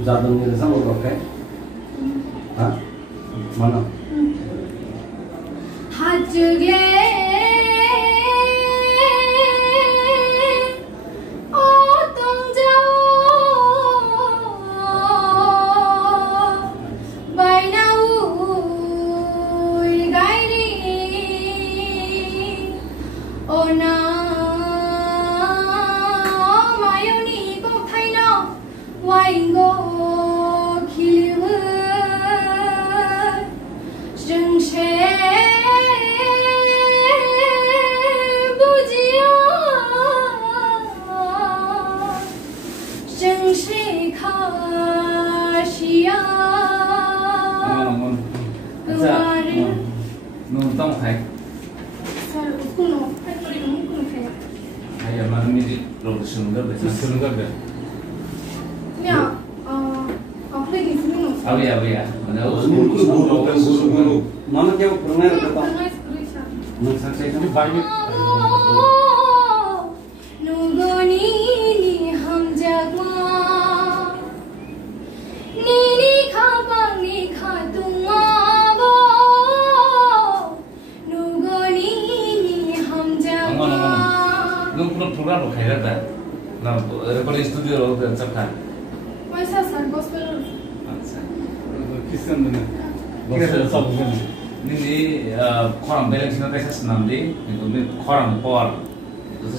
Jadon ni sama rokai, hah? Mana? Hajugle, oh tungjau, bainau gairi, oh na. Waingo khilwe jengse bujia jengse khashia nung tong hai sir kuno factory nung kuno hai ayah mana ni road sungar deh ya apa lagi sini Awi ya mana Guru mana dia pernah berapa? Masa saya kan banyak. Nugoni ni ham jagma ni khabang ni khatunga bo nugoni ni ham jagma nung program lo kaya dah na recording studio lo dah cakap वैसा sir gospel Kristen mana? Kristen सब ini koram balance na kaisa senam di, itu koram power, itu